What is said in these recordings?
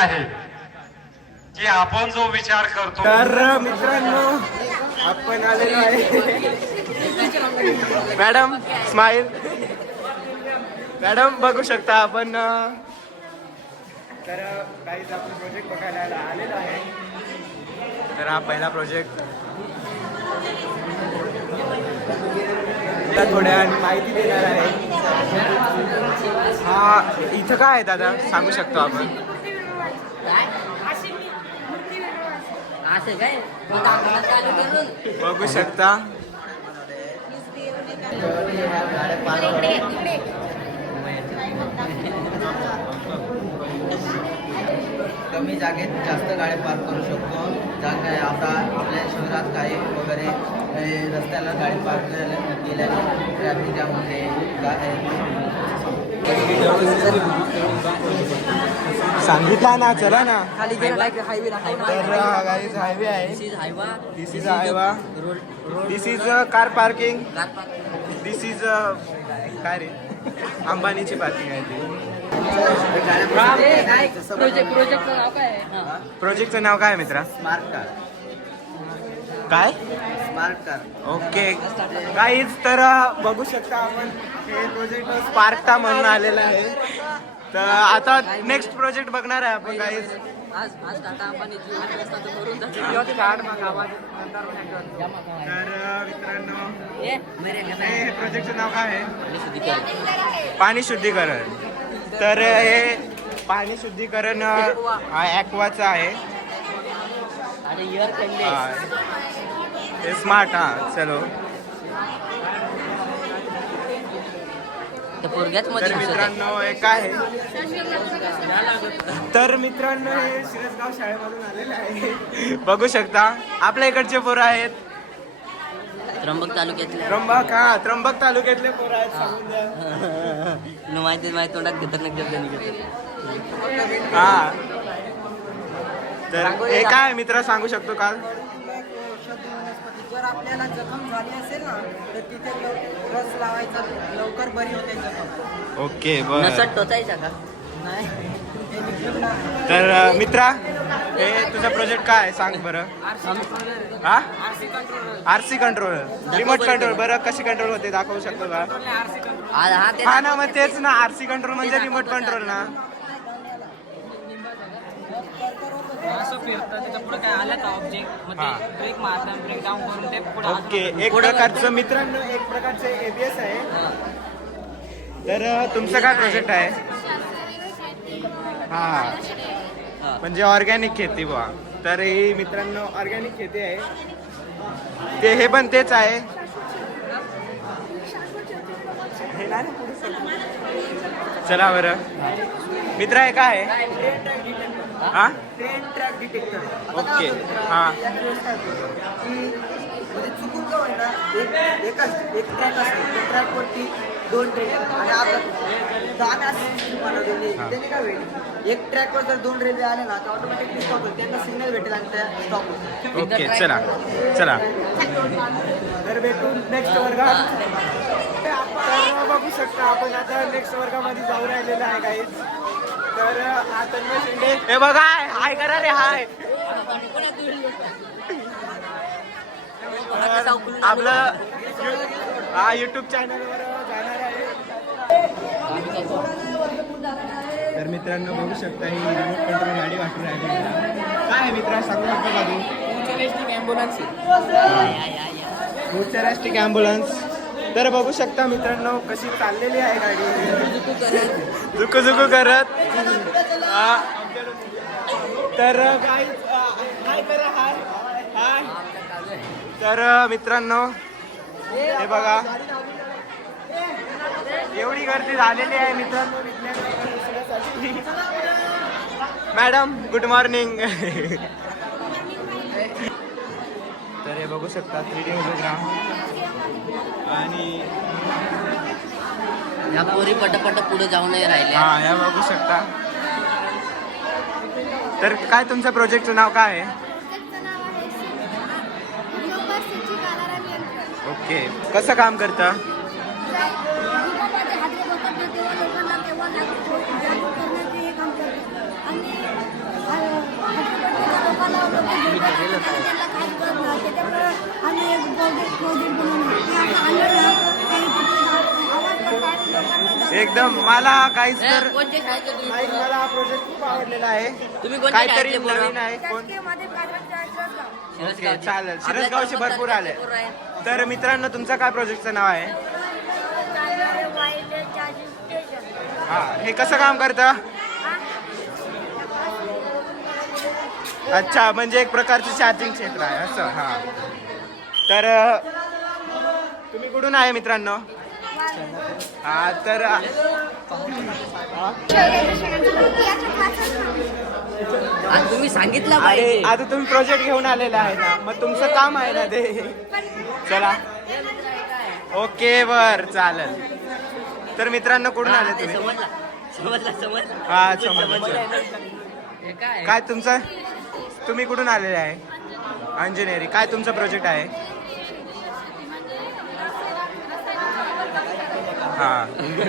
आहे की आपण जो विचार करतो तर मित्रांनो आपण आलेलो आहे. मॅडम स्माईल मॅडम बघू शकता आपण तर काहीच आपण प्रोजेक्ट बघायला आलेलो आहे. तर हा पहिला प्रोजेक्ट थोड्या माहिती देणार आहे. हा इथं काय आहे दादा? सांगू शकतो आपण? असं काय? मग आपण चालू करून. बघू शकता. कमी जागेत जास्त गाड्या पार्क करू शकतो. जागा आता आपल्या शहरात काही वगैरे रस्त्याला गाडी पार्क केल्याने ट्रॅफिक जाम होते. सांगितला ना चला ना. खाली गेला हायवे हायवे आहे. Hyva this is Hyva this is car parking this is काय रे? अंबानीची पार्किंग आहे ती. प्रोजेक्ट प्रोजेक्टचं नाव काय आहे? प्रोजेक्टचं नाव काय आहे मित्रा? स्मार्ट कार काय? स्मार्ट कार ओके काहीच तर बघू शकता आपण हे प्रोजेक्ट स्पार्कटा म्हणून आलेलं आहे. तर आता नेक्स्ट प्रोजेक्ट बघणार आहे आपण काहीच आज आज टाटा अंबानीची रस्ता तर मित्रांनो हे प्रोजेक्टचं नाव काय आहे? पाणी शुद्धीकरण. तर हे पाणी शुद्धीकरण ॲक्वाचं आहे. स्मार्ट हा चलो. तर पोरग्याच मध्ये. मित्रांनो हे काय आहे? तर मित्रांनो हे शिरसगाव शाळेमधून आलेले आहे. बघू शकता आपल्या इकडचे पोरं आहेत. त्र्यंबक तालुक्यातल्या त्र्यंबक हा त्र्यंबक तालुक्यातले पोरं आहेत सांगून द्या न माहिती माहिती तोंडात खतरनाक शब्द निघत हा. तर हे काय मित्र सांगू शकतो का? जर आपल्याला जखम झाली असेल ना तर तिथे लव- रस लावायचा लवकर बरी होते जखम. ओके बर. नसट टोचायचा का? नाही ते. तर अ, मित्रा हे तुझा प्रोजेक्ट काय आहे? सांग बरं. हा? R C controller. Remote control. बरं कशी कंट्रोल होते? दाखवू शकतो का? आज हा ते हा ना मग तेच ना आर सी कंट्रोल म्हणजे रिमोट कंट्रोल ना. असं फिरतं त्याच्या पुढे काय आलं का ऑब्जेक्ट मग हा. ते ब्रेक मारतात ब्रेक डाऊन करून ते पुढे ओके एक प्रकारचं मित्रांनो एक प्रकारचं एबीएस आहे. तर अ, तुमचं काय प्रोजेक्ट आहे? हा. म्हणजे ऑर्गॅनिक खेती बुवा. तर ही मित्रांनो ऑर्गॅनिक खेती आहे. ते हे पण तेच आहे. हे नाही ना पुढे सर. चला बरं. मित्र हे काय आहे? हा? Train track detector. ओके. हा. म्हणजे चुकून का होईना एक एकच एक ट्रॅक असतो. त्या ट्रॅकवरती दोन ट्रेन आणि system बनवलेली आहे. त्याने काय होईल? एक ट्रॅकवर जर दोन रेल्वे आले ना तर ऑटोमॅटिकली स्टॉप होईल. त्यांना सिग्नल भेटेल आणि त्या स्टॉप होतील ओके चला. चला. तर भेटू नेक्स्ट वर्गात. तर बघू शकता आपण आता नेक्स्ट वर्गामध्ये जाऊ राहिलेलं आहे काहीच आता हे बघा हाय करा रे हाय. आपलं हा युट्यूब चॅनलवर जाणार आहे. तर मित्रांनो बघू शकता ही रिमोट कंट्रोल गाडी वाटून राहिली. काय मित्रा सांगू शकतो का तू फ्युचरिस्टिक ॲम्ब्युलन्स तर बघू शकता मित्रांनो कशी चाललेली आहे गाडी. झुकू झुकू करत. तर काय हाय करा हाय. हाय. तर मित्रांनो हे बघा. एवढी गर्दी झालेली आहे मित्रांनो मॅडम गुड मॉर्निंग तर हे बघू शकता थ्री डी होलोग्राम आणि या पोरी पटपट पुढे जाऊन नाही राहिल्या. हा या बघू शकता. तर काय तुमच्या प्रोजेक्टचं नाव काय आहे? प्रोजेक्टचं नाव आहे युनिव्हर्सिटी अलाराम यंत्र. ओके. कसं काम करतं? आम्ही एकदम मला काहीच तर मला हा प्रोजेक्ट खूप आवडलेला आहे तुम्ही कोणत्या काहीतरी शाळेतले पोरं? नवीन आहे कोण. ओके शिरसगावचे. चालेल शिरसगावचे भरपूर आले. तर मित्रांनो तुमचं काय प्रोजेक्टचं नाव आहे हा हे कसं काम करतं अच्छा म्हणजे एक प्रकारचे चार्जिंग क्षेत्र आहे असं हा तर अ, कुठून आहे मित्रांनो. हा तर तुम्ही सांगितलं अरे आता तुम्ही प्रोजेक्ट घेऊन आलेला आहे ना. मग तुमचं काम आहे ना ते. चला. ओके बर चालेल. तर मित्रांनो कुठून आले तुम्ही? हा, समजलं. काय काय तुमचं? तुम्ही कुठून आलेले आहे? अंजनेरी. काय तुमचं प्रोजेक्ट आहे? हा.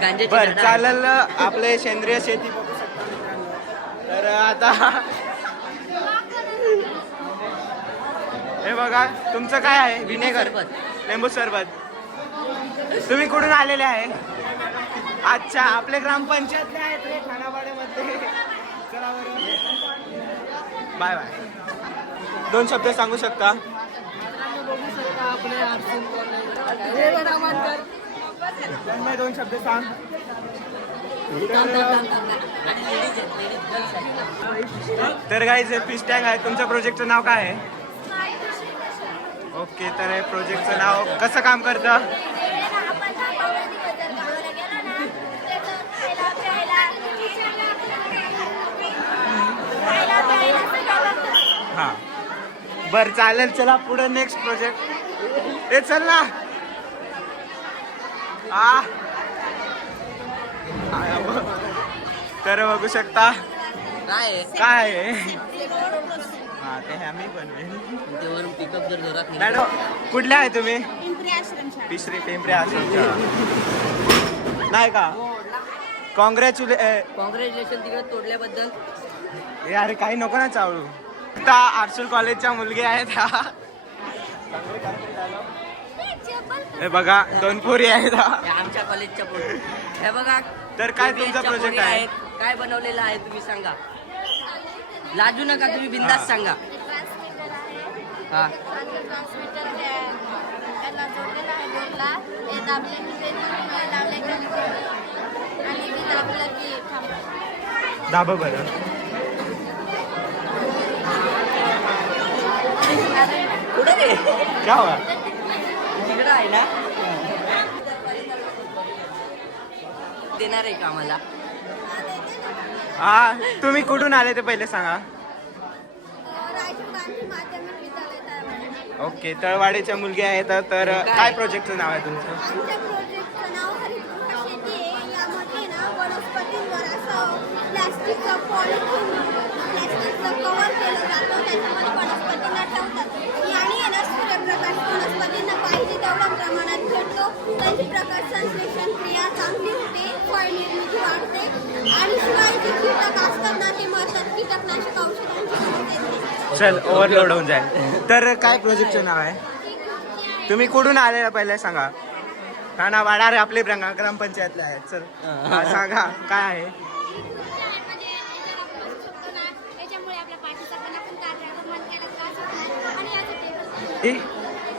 गांजाची बर झाडं आहेत. चालेल आपले सेंद्रिय शेती बघू शकता मित्रांनो. तर आता हे बघा तुमचं काय आहे? विनेगर. सरबत. लिंबू सरबत. तुम्ही कुठून आलेले आहे? अच्छा आपले ग्रामपंचायतले आहेत रे चला बरं. Bye bye. दोन शब्द सांगू शकता? तन्मय, दोन शब्द सांग. तर काही जे फिश टँक आहे. तुमच्या प्रोजेक्टचं नाव काय आहे? ओके तर हे प्रोजेक्टचं नाव कसं काम करतं? हां. बरं चालेल. चला पुढे नेक्स्ट प्रोजेक्ट ए चल ना. तर बघू शकता. काय? काय आहे? हा ते आम्ही बनवेल पिकअप जर. मॅडम कुठले आहे तुम्ही? पिशरी पिंपरी आश्रमच्या नाही का? कॉंग्रॅच्युले कॉंग्रॅच्युलेशन तिकडे तोडल्याबद्दल. ए अरे काही नको ना चावळू आता आर्सूल कॉलेजच्या मुलगी आहेत ह्या हे बघा दोन पोरी आहेत. आमच्या कॉलेजच्या पोरी. हे बघा तर काय तुमचा यांच्या project पोरी आहे? काय बनवलेलं आहे तुम्ही सांगा. लाजू नका तुम्ही बिंदास. सांगा. हा. दाबा बरं. कुठे रे? क्या आहे ना? देणार आहे का आम्हाला? हा तुम्ही कुठून आले ते पहिले सांगा. ओके तळवाडीच्या मुलगी आहेत तर काय प्रोजेक्टचं नाव आहे तुमचं? आमच्या प्रोजेक्टचं नाव हरितगृह शेती आहे. यामध्ये ना वनस्पतींवर असं प्लॅस्टिकचं पॉलिथिन प्लॅस्टिकचं कव्हर केलं जातं. त्याच्यामध्ये वनस्पतींना ठेवतात. सूर्यप्रकाश वनस्पतींना पाहिजे तेवढ्या प्रमाणात भेटतो. त्यांची प्रकाश संश्लेषण क्रिया चांगली होते फळ निर्मिती वाढते आणि शिवाय जे कीटक असतात ना ते मरतात कीटकनाशक औषधांची गरज येते चल ओव्हरलोड होऊन जाईल. तर काय प्रोजेक्टचं नाव आहे? तुम्ही कुठून आलेला पहिले सांगा. हा ना वाडा रे आपले ग्राम- ग्रामपंचायतले आहेत चल. हा, सांगा काय आहे? त्याच्यामुळे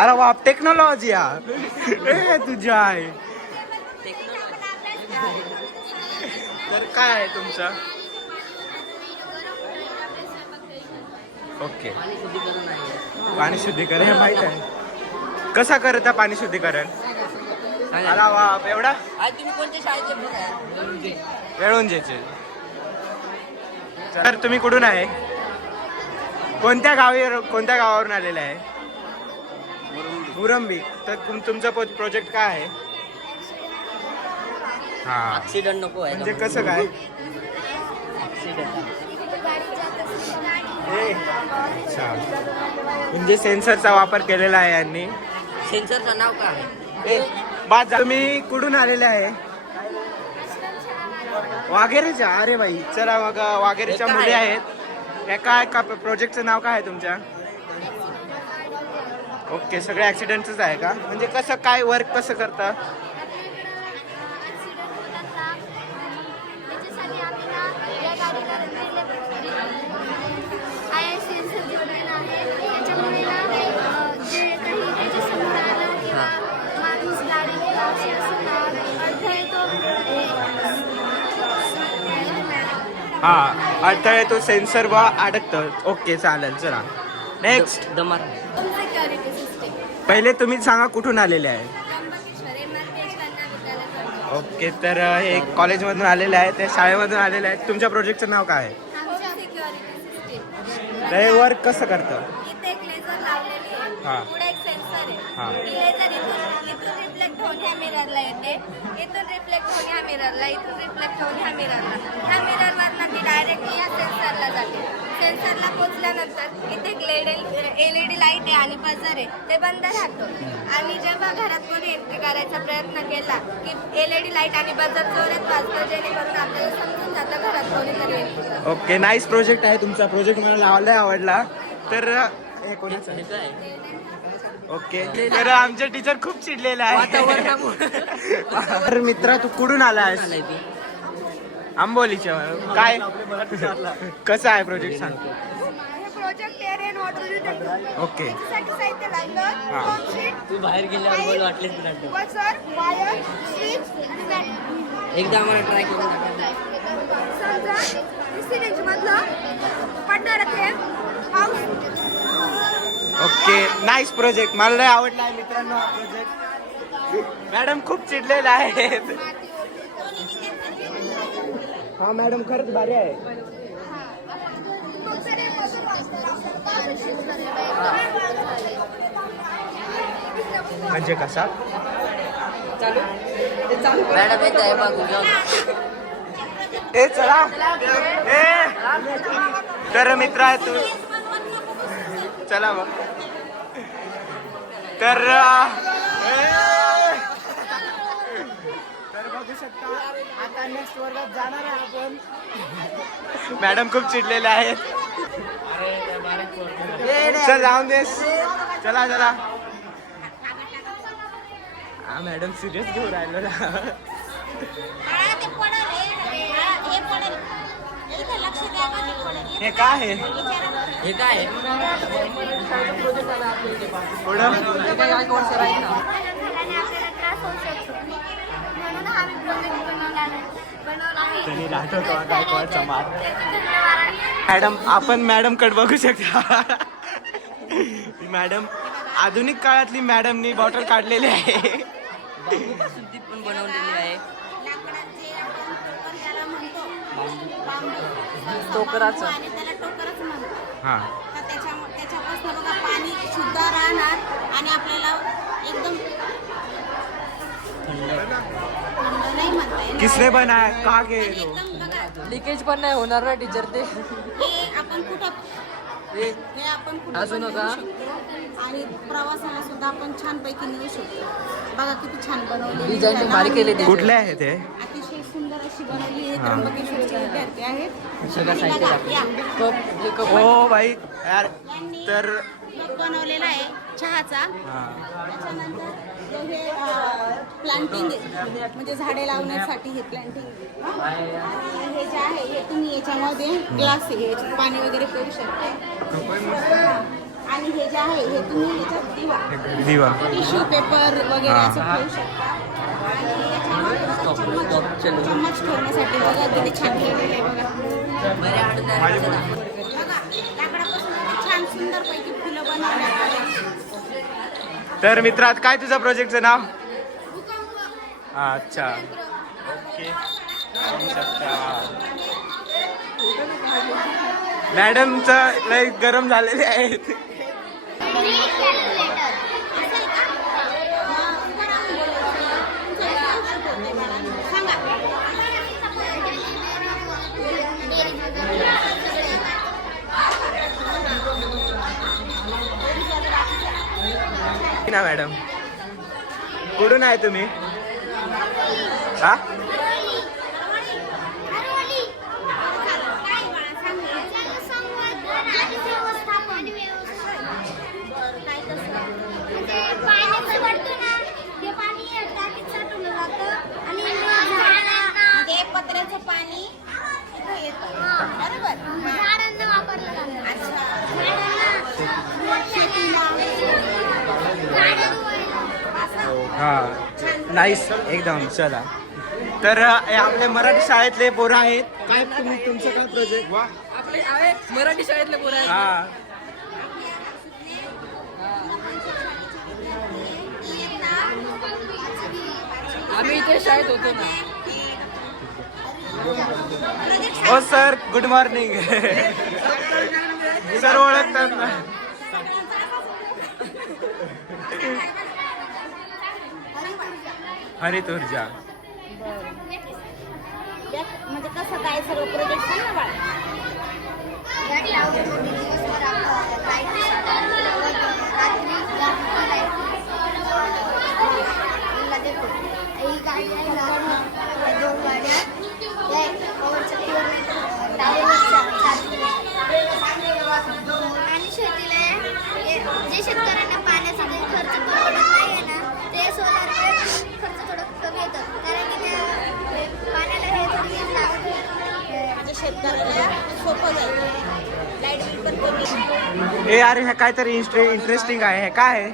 अरे बाप टेक्नॉलॉजी ए तुझ्या आहे तर काय आहे तुमचं? ओके. पाणी शुद्धीकरण हे माहीत आहे. कसं करता पाणी शुद्धीकरण? अरे बाप एवढा? आज तुम्ही कोणत्या शाळेतले पोरं आहे? वेळुंजेचे. तर तुम्ही कुठून आहे? कोणत्या गावी कोणत्या गावावरून आलेले आहे? मुरंबी तर तुम- तुमचं प्रोजेक्ट काय आहे? हा. ऍक्सिडेंट नको आहे म्हणजे कसं काय? ऍक्सिडेंट ए, अच्छा. म्हणजे सेन्सरचा वापर केलेला आहे यांनी. सेन्सरचं नाव काय? आहे ए बाद झालं. तुम्ही कुठून आलेले आहे? वाघेरीच्या? अरे बाई चला मग वाघेरीच्या काय? मुली आहेत. हे काय का प्रोजेक्टचं नाव काय आहे तुमच्या? ओके सगळे ॲक्सिडेंटच आहे का? म्हणजे कसं काय वर्क कसं करतं? हां. अडथळे तो सेन्सर बा अडकतं. ओके चालेल चला. नेक्स्ट दमार पहिले तुम्ही सांगा कुठून आलेले आहे? ओके तर हे कॉलेजमधून आलेले आहेत ते शाळेमधून आलेले आहेत. तुमच्या प्रोजेक्टचं नाव काय आहे? हे वर्क कसं करतं? इथे एक लेझर लावलेली हा. आहे पुढे एक सेन्सर हा. होऊन ह्या मिररला येते. इथून रिफ्लेक्ट होऊन ह्या मिररला इथून रिफ्लेक्ट होऊन ह्या मिररला ह्या मिररवरनं ती डायरेक्टली या सेन्सरला जाते. सेन्सरला पोचल्यानंतर इथे ग्लेड एल ई डी लाइट आहे आणि बजर आहे. ते बंद राहतं. आणि जेव्हा घरात कोणी एंट्री करायचा प्रयत्न केला की एल ई डी लाइट आणि बजर जोरात वाजतं जेणेकरून आपल्याला समजून जातं घरात कोणीतरी एंट्री करतं. ओके नाईस प्रोजेक्ट आहे तुमचा. प्रोजेक्ट मला लावला आवडला. तर हे कोणाचं ओके. तर आमचे टीचर खूप चिडलेले आहे तर मित्रा तू कुठून आला आहेस ती आंबोलीच्या. काय? कसं आहे प्रोजेक्ट सांग. हे project air and water detector okay. साहित्य लागलं हा. तू बाहेर गेल्यावर बोल वाटलेच तुला बसर वायर स्विच आणि बॅटरी एकदा आम्हाला ट्राय करून दाखव. समजा सिरिंज मधलं पडणारं थेंब पाऊस ओके नाईस प्रोजेक्ट मला लय आवडला आहे मित्रांनो हा प्रोजेक्ट मॅडम खूप चिडलेले आहेत. हा मॅडम खरंच भारी आहे. म्हणजे कसा? मॅडम येत आहे ए चला. ए. तर मित्र तू. चला मग. तर अ, ए! तर बघू शकता आता नेक्स्ट वर्गात जाणार आहे आपण मॅडम खूप चिडलेले आहेत. चल जाऊन देस चला चला. हा मॅडम सिरियस घेऊन राहिलो ना ते पडेल हे पडेल इथे लक्ष द्या का ते पडेल हे काय आहे? हे काय? पुढं? त्यांनी गायकवाडचा मार. मॅडम आपण मॅडमकडे बघू शकता. ही मॅडम आधुनिक काळातली मॅडमनी बॉटल काढलेली आहे. पण बनवलेली आहे. टोकराचं. आणि त्याला टोकरच म्हणतो हा. तर त्याच्या त्याच्यापासून बघा पाणी शुद्ध राहणार आणि आपल्याला एकदम थंड नाही म्हणता येणार. किसने बनाया? का के आणि एकदम बघा लिकेज पण नाही होणार ना टीचर ते. हे आपण कुठं हे हे आपण कुठं असू पण नका. नेऊ शकतो. आणि प्रवासाला सुद्धा आपण छान पैकी नेऊ शकतो. बघा किती छान बनवलेली Design तर भारी केली त्याची. कुठले आहे ते? अतिशय सुंदर अशी बनवली आहे. हा. त्र्यंबकेश्वरचे विद्यार्थी आहेत. साहित्य दाखव. कप हे कप ओ भाई यार यांनी तर मग बनवलेला आहे चहाचा. हा. त्याच्यानंतर हे प्लांटिंग म्हणजे झाडे लावण्यासाठी हे प्लांटिंग आणि हे जे आहे हे तुम्ही याच्यामध्ये ग्लास याच्यात पाणी वगैरे करू शकता. आणि हे जे आहे हे तुम्ही याच्यात दिवा. दिवा. टिश्यू पेपर वगैरे हा. असं ठेवू शकता. आणि चम्मच चलो. चम्मच ठेवण्यासाठी बघा किती छान ठेवलेलं आहे बघा. बरे आडदार बघा लाकडापासून किती छान सुंदर पैकी फुलं बनवण्यात आली तर मित्रात काय तुझं प्रोजेक्टचं नाव? अच्छा. ओके. मॅडमचं लय गरम झालेले आहेत. ना मॅडम. कुठून आहे तुम्ही? हा काय हा नाईस एकदम चला. तर हे आपले मराठी शाळेतले पोरं आहेत. काय तुम्ही तुमचं काय प्रोजेक्ट वा. आपले आहे मराठी शाळेतले पोरं आहेत. हा. आम्ही इथे शाळेत होतो ना. Oh sir. Good morning sir ओळखतात ना. हरित ऊर्जा म्हणजे कसं काय सर्व प्रोजेक्ट सांग ना बाळा गाडी लावण्यामध्ये दिवसभर आपलं लाइट रात्री लाइट देतो ही गाडी आहे ना या दोन गाड्या या पवनच्या टावरवरच्या आणि शेतीला हे- जे शेतकऱ्यांना पाण्यासाठी खर्च परवडत नाही आहे ना ते सोलारवर खर्च थोडं कमी येतं कारण की त्या हे पाण्याला हे थोडी वीज लागत नाही. जे शेतकऱ्याला सोपं जाईल लाइट बिल पण कमी ए अरे हे काहीतरी इंटरेस्टिंग आहे हे। काय आहे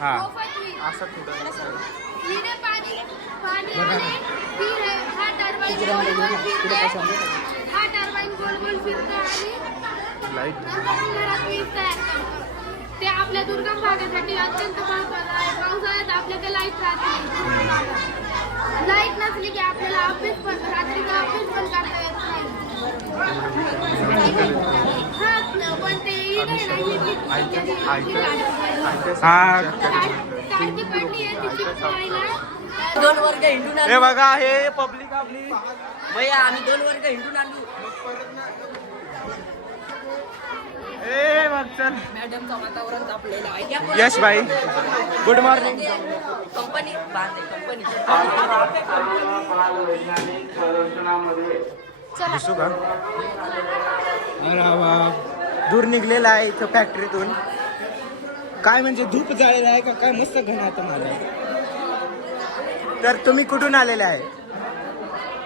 हा असं थोडं हा। टर्बाईन गोल गोल फिरतो आणि लाइट घरात वीज तयार करतो ते आपल्या दुर्गम भागासाठी अत्यंत महत्वाचं आहे. पावसाळ्यात आपल्याकडे लाइट राहते. लाइट नसली की आपल्याला ऑफिस पण रात्रीचा ऑफिस पण करता येत नाही. हा पण ते ही नाही. ही हा दोन वर्ग हिंडून हे बघा हे पब्लिक आपली. भैया आम्ही दोन वर्ग हिंडून आलो मॅडमचं वातावरण तापलेलं आहे. या कोणा- यश भाई गुड मॉर्निंग कंपनी बांधे कंपनी. दिसू का? अरे वा. दूर निघलेला आहे इथं फॅक्टरीतून काय म्हणजे धूप जाळलेला आहे का? काय मस्त घन आता मला तर तुम्ही कुठून आलेले आहे?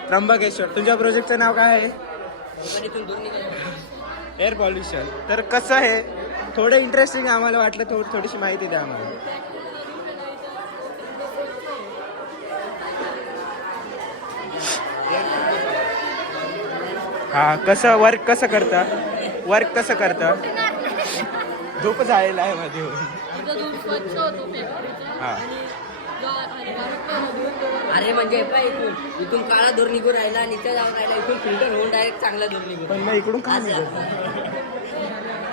त्र्यंबकेश्वर. तुमच्या प्रोजेक्टचं नाव काय आहे? कंपनीतून दूर निघालो एअर पॉल्युशन तर कसं आहे? थोडं इंटरेस्टिंग आम्हाला वाटलं थोडी थोडीशी माहिती द्या आम्हाला. हा कसं वर्क कसं करता? वर्क कसं करता? झोप झालेला आहे मध्ये. हा. अरे म्हणजे पाय इथून. इथून काळा दूर निघून राहिला आणि इथे जाऊन राहिला. इथून फिल्टर होऊन डायरेक्ट चांगला दूर निघून पण मग इकडून काय.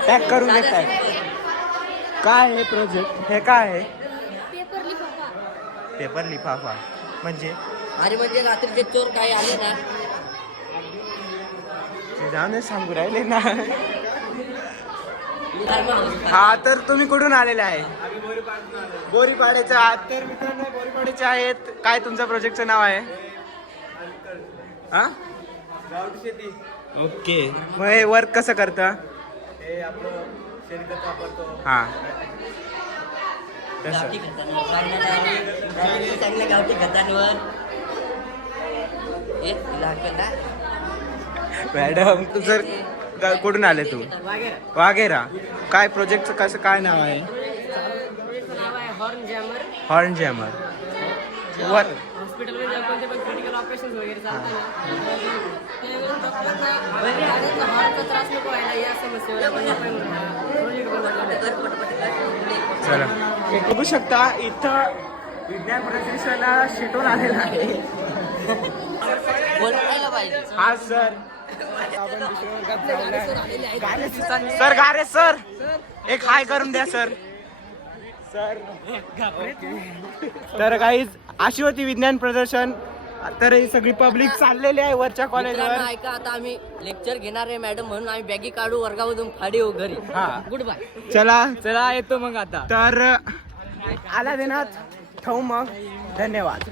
पॅक करून देताय काय हे प्रोजेक्ट हे काय आहे? पेपर लिफाफा. पेपर लिफाफा. म्हणजे? अरे म्हणजे रात्रीचे चोर काही आले ना? ते जाऊन सांगू राहिले ना. हा तर तुम्ही कुठून आलेले आहे? बोरीपाड्याचे आहात. तर मित्रांनो बोरीपाड्याचे आहेत. काय तुमच्या प्रोजेक्टचं नाव आहे? हा? ओके मग हे वर्क कसं करता? हा गावठी खतांवर. गावठी? मॅडम तू जर ग- कुठून आले तू? वाघेरा. काय प्रोजेक्टचं कसं काय नाव आहे? हॉर्न जॅमर वर चला. बघू शकता इथं विज्ञान प्रदर्शनाला शिटून आलेला आहे. हा सर सर गारे सर. एक हाय करून द्या सर. सर. तर काहीच अशी होती विज्ञान प्रदर्शन तर ही सगळी पब्लिक चाललेली आहे वरच्या मित्रांनो कॉलेजवर ऐका आता आम्ही लेक्चर घेणार आहे मॅडम म्हणून आम्ही बॅगी काढू वर्गामधून खाडी येऊ घरी. हा. गुड बाय चला. चला येतो मग आता. तर आला देण्यात ठेवू मग. धन्यवाद.